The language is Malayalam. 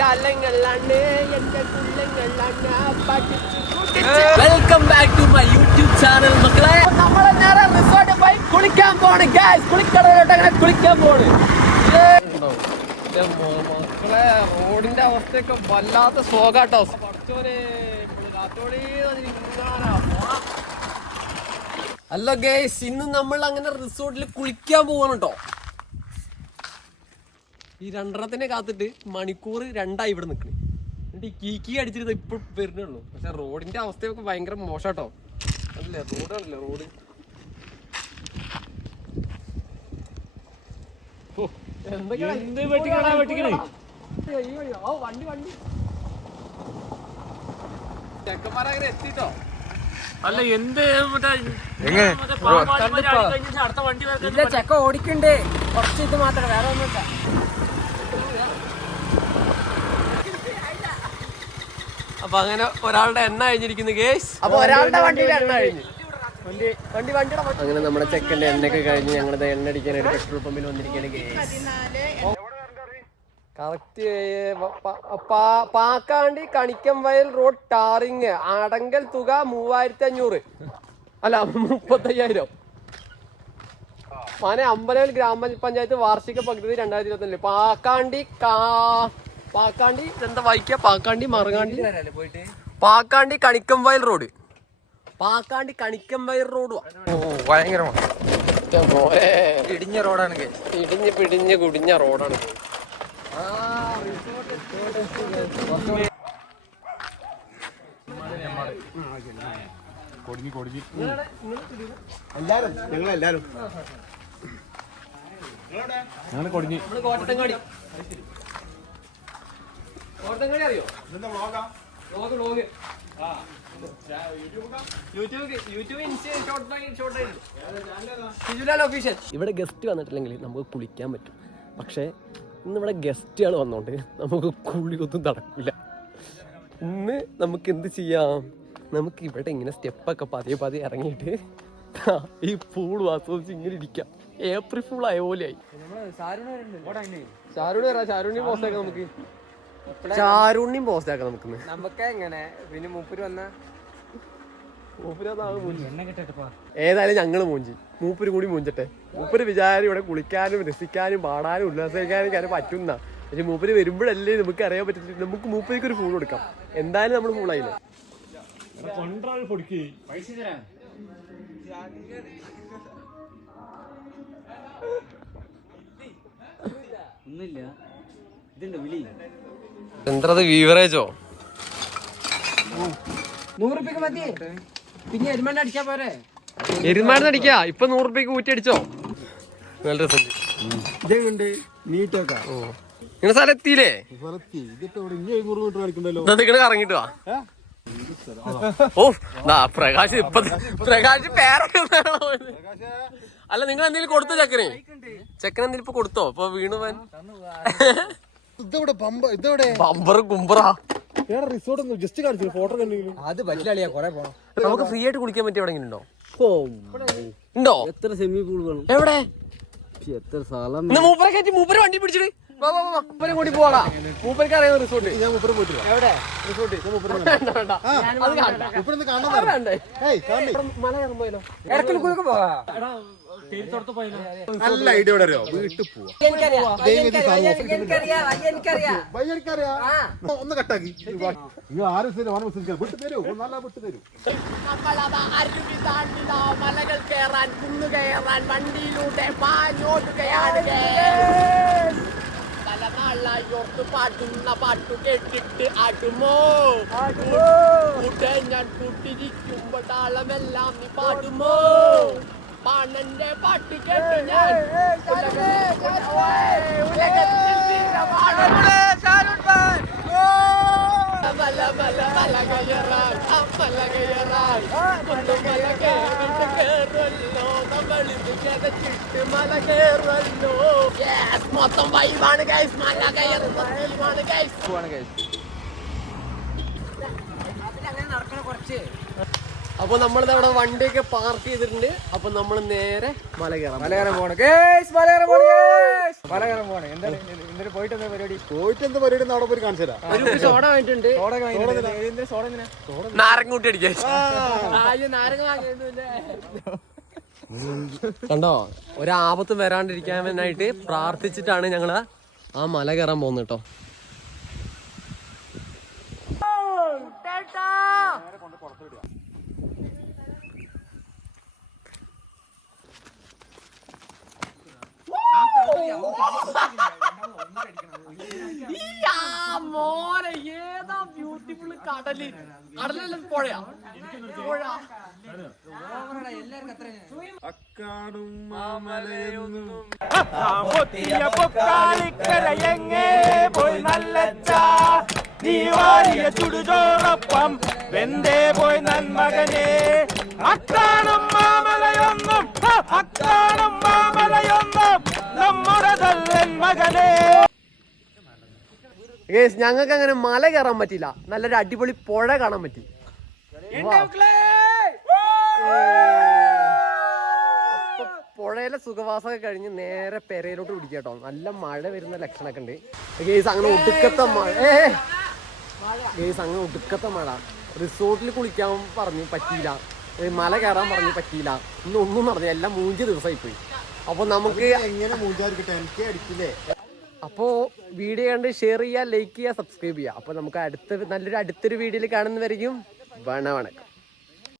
കാലങ്ങളാണ് എന്റെ കുള്ളങ്ങളാണ്. Welcome back to my YouTube channel മക്കളെ. നമ്മളെ നേരെ റിസോർട്ടിൽ പോയി കുളിക്കാൻ പോണ് ഗൈസ്. കുളിക്കടയിലോട്ട് അങ്ങനെ കുളിക്കാൻ പോണ് മക്കളെ. റോഡിന്റെ അവസ്ഥയൊക്കെ വല്ലാത്ത സോകാട്ടോ. ഹലോ ഗൈസ്, ഇന്ന് നമ്മൾ അങ്ങനെ റിസോർട്ടിൽ കുളിക്കാൻ പോവാണ് കേട്ടോ. ഈ രണ്ടെണ്ണത്തിനെ കാത്തിട്ട് മണിക്കൂർ 2 ഇവിടെ നിൽക്കണേ. എന്നിട്ട് ഈ കീക്കി അടിച്ചിട്ട് ഇപ്പോൾ വരുന്നുള്ളൂ. പക്ഷെ റോഡിന്റെ അവസ്ഥയൊക്കെ ഭയങ്കര മോശാട്ടോ. അതല്ലേ റോഡാണല്ലേ റോഡ്. വണ്ടി ചെക്കന്മാരങ്ങനെ എത്തിട്ടോ. അല്ല എന്ത് ഇല്ല, ചെക്ക ഓടിക്കണ്ടേ കുറച്ച്. ഇത് മാത്രം, വേറെ ഒന്നുമില്ല. അപ്പൊ അങ്ങനെ ഒരാളുടെ എണ്ണ കഴിഞ്ഞിരിക്കുന്നു കേസ്. അപ്പൊ ഒരാളുടെ വണ്ടിയുടെ എണ്ണ കഴിഞ്ഞു. അങ്ങനെ നമ്മുടെ ചെക്കന്റെ എണ്ണയൊക്കെ കഴിഞ്ഞ് ഞങ്ങളുടെ എണ്ണ അടിക്കാനായിട്ട് പെട്രോൾ പമ്പിൽ വന്നിരിക്കുകയാണ് case. Correct Pakkandi Kanikkamvayal road tarring. അടങ്കൽ തുക 3500. അല്ല 35,000. മാനെ അമ്പലവയൽ ഗ്രാമപഞ്ചായത്ത് വാർഷിക പദ്ധതി 2024. പാക്കാണ്ടി എന്താ വായിക്ക? പാക്കാണ്ടി മറുകാണ്ടി പാക്കാണ്ടി കണിക്കംവയൽ റോഡ്. പാക്കാണ്ടി കണിക്കംവയൽ റോഡ് ഭയങ്കരമാണ്. ഇടിഞ്ഞ റോഡാണ്. പിടിഞ്ഞ് കുടിഞ്ഞ റോഡാണ്. കോട്ടങ്ങാടി അറിയോ? ഇവിടെ ഗസ്റ്റ് വന്നിട്ടില്ലെങ്കിൽ നമുക്ക് കുളിക്കാൻ പറ്റും. പക്ഷെ ഇന്നിവിടെ ഗസ്റ്റുകൾ വന്നോണ്ട് നമുക്ക് കുളിയൊന്നും നടക്കില്ല. ഇന്ന് നമുക്ക് എന്ത് ചെയ്യാം? നമുക്ക് ഇവിടെ ഇങ്ങനെ സ്റ്റെപ്പൊക്കെ പതിയെ ഇറങ്ങിയിട്ട് ഈ പൂൾ ആസ്വദിച്ച് ഇങ്ങനെ ഇരിക്കാം. ഏപ്രിൽ ഫുൾ ആയ പോലെ ആയി. ചാരുണ്ണി പോസ്റ്റാക്കാം നമുക്ക്. ചാരുണ്ണിയും പോസ്റ്റാക്കാം നമുക്ക്. നമുക്ക് എങ്ങനെ പിന്നെ മൂപ്പര് വന്ന ഏതായാലും ഞങ്ങള് മൂഞ്ചി. മൂപ്പര് കൂടി മൂഞ്ചട്ടെ. മൂപ്പര് വിചാരം ഇവിടെ കുളിക്കാനും രസിക്കാനും പാടാനും ഉല്ലാസിക്കാനും പറ്റുന്ന. പക്ഷെ മൂപ്പര് വരുമ്പോഴല്ലേ നമുക്ക് അറിയാൻ പറ്റത്തില്ല. നമുക്ക് മൂപ്പർക്ക് ഒരു ഫൂൾ കൊടുക്കാം. എന്തായാലും നമ്മൾ ഫൂളായില്ലേ. എന്തത് വീവറേജോ? 100 രൂപയ്ക്ക് മതി. പിന്നെ എരുമാണ്ട് അടിച്ചാ പോരെ? എരുമാണ്ട് അടിക്കാ. ഇപ്പൊ 100 രൂപയ്ക്ക് ഊറ്റി അടിച്ചോ? നല്ല രസമുണ്ട്. നിങ്ങളുടെ സ്ഥലം എത്തിയില്ലേ? ഇറങ്ങിട്ട് വാ. ഓ പ്രകാശ് പേരൊക്കെ. അല്ല നിങ്ങൾ എന്തെങ്കിലും കൊടുത്തോ ചെക്കന്? എന്തെങ്കിലും ഇപ്പൊ കൊടുത്തോ? ഇപ്പൊ വീണു പോൻ ബമ്പറും കുമ്പറാ. നമുക്ക് ഫ്രീ ആയിട്ട് കുളിക്കാൻ പറ്റിയ എവിടെ ഉണ്ടോ? എത്ര സ്വിമ്മിംഗ് പൂൾ വേണം? എവിടെ? എത്ര സ്ഥലം? മൂപ്പര് വണ്ടി പിടിച്ചിട്ട് മൂപ്പരെ കൂടി പോവാ. മൂപ്പർക്ക് അറിയാവുന്ന റിസോർട്ട്. ഞാൻ മൂപ്പര് പോയിട്ടില്ല. എവിടെ റിസോർട്ട്? മല കയറുമ്പോലോ ഇടയ്ക്ക് പോവാ. നല്ല ഐഡിയ വീട്ടിൽ പോവാ. ഒന്ന് കട്ടാക്കി മലകൾ കയറാൻ കുന്നു കയറാൻ വണ്ടിയിലൂടെ പാഞ്ഞോടുകയാണ്. പല നാളായോർത്ത് പാടുന്ന പാട്ടു കേട്ടിട്ട് ആടുമോ? ഞാൻ കൂട്ടിരിക്കുമ്പോ താളമെല്ലാം നീ പാടുമോ? പാണന്റെ പാട്ട് കേട്ട് ഞാൻ മൊത്തം വൈബാണ് ഗൈസ്. മല കയറുന്ന ഗൈസ്. അപ്പൊ നമ്മളിത് അവിടെ വണ്ടിയൊക്കെ പാർക്ക് ചെയ്തിട്ടുണ്ട്. അപ്പൊ നമ്മൾ നേരെ മല കയറാൻ പോണ. പോയിട്ട് എന്താ പരിപാടി അവിടെ പോയി കാണിച്ചു തരാം. സോഡ വാങ്ങിയിട്ടുണ്ട്. നാരങ്ങ കൂട്ടി അടിക്കാൻ. കണ്ടോ, ഒരാപത്ത് വരാണ്ടിരിക്കാനായിട്ട് പ്രാർത്ഥിച്ചിട്ടാണ് ഞങ്ങള് ആ മല കയറാൻ പോകുന്നത് കേട്ടോ. മോനെ ഏതാ ബ്യൂട്ടിഫുൾ കടല്. കടലല്ല പുഴയാ. അക്കാടും മാമലയൊന്നും പോയി നല്ല നീ വാരിയ ചുടുചോറൊപ്പം വെന്തേ പോയി നന്മകനെ അക്കാടും മാമലയൊന്നും അക്കാടും മാമലയൊന്നും നമ്മുടെ തല്ലൻ മകനെ. ഞങ്ങൾക്ക് അങ്ങനെ മല കയറാൻ പറ്റില്ല, നല്ലൊരു അടിപൊളി പുഴ കാണാൻ പറ്റി. പുഴയിലെ സുഖവാസമൊക്കെ കഴിഞ്ഞ് നേരെ പെരയിലോട്ട് പിടിക്കട്ടോ. നല്ല മഴ വരുന്ന ലക്ഷണമൊക്കെ ഉണ്ട്. ഗേസ് അങ്ങനെ ഒടുക്കത്തെ മഴ. അങ്ങനെ ഒടുക്കത്തെ മഴ. റിസോർട്ടിൽ കുളിക്കാൻ പറഞ്ഞു, പറ്റിയില്ല. മല കയറാൻ പറഞ്ഞു, പറ്റിയില്ല. ഇന്നൊന്നും നടന്നില്ല, എല്ലാം 3 ദിവസമായി പോയി. അപ്പൊ നമുക്ക് എങ്ങനെ അടിക്കില്ലേ? അപ്പോ വീഡിയോ കണ്ട് ഷെയർ ചെയ്യുക, ലൈക്ക് ചെയ്യുക, സബ്സ്ക്രൈബ് ചെയ്യുക. അപ്പൊ നമുക്ക് നല്ലൊരു അടുത്തൊരു വീഡിയോയിൽ കാണുന്നവരെയും വണക്കം.